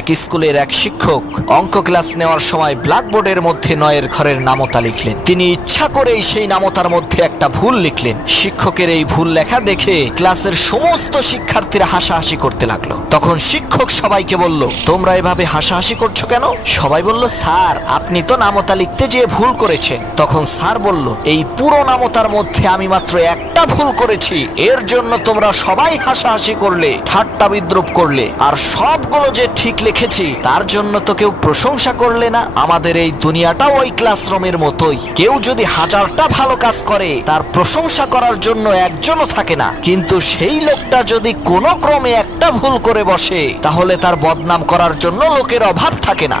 এক স্কুলের এক শিক্ষক অঙ্ক ক্লাস নেওয়ার সময় ব্ল্যাকবোর্ডের মধ্যে 9 ঘরের নামতা লিখলেন। তিনি ইচ্ছা করেই সেই নামতার মধ্যে একটা ভুল লিখলেন। শিক্ষকের এই ভুল লেখা দেখে ক্লাসের সমস্ত শিক্ষার্থীরা হাসাহাসি করতে লাগলো। তখন শিক্ষক সবাইকে বলল, তোমরা এভাবে হাসাহাসি করছো কেন? সবাই বলল, স্যার আপনি তো নামতা লিখতে যেয়ে ভুল করেছেন। তখন স্যার বলল, এই পুরো নামতার মধ্যে আমি মাত্র একটা ভুল করেছি, এর জন্য তোমরা সবাই হাসাহাসি করলে, ঠাট্টা বিদ্রুপ করলে, আর সবগুলো যে ঠিক লিখেছি তার জন্য তো কেউ প্রশংসা করলে না। আমাদের এই দুনিয়াটাও ওই ক্লাসরুমের মতোই, কেউ যদি 1000টা ভালো কাজ করে তার প্রশংসা করার জন্য একজনও থাকে না, কিন্তু সেই লোকটা যদি কোনো ক্রমে একটা ভুল করে বসে তাহলে তার বদনাম করার জন্য লোকের অভাব থাকে না।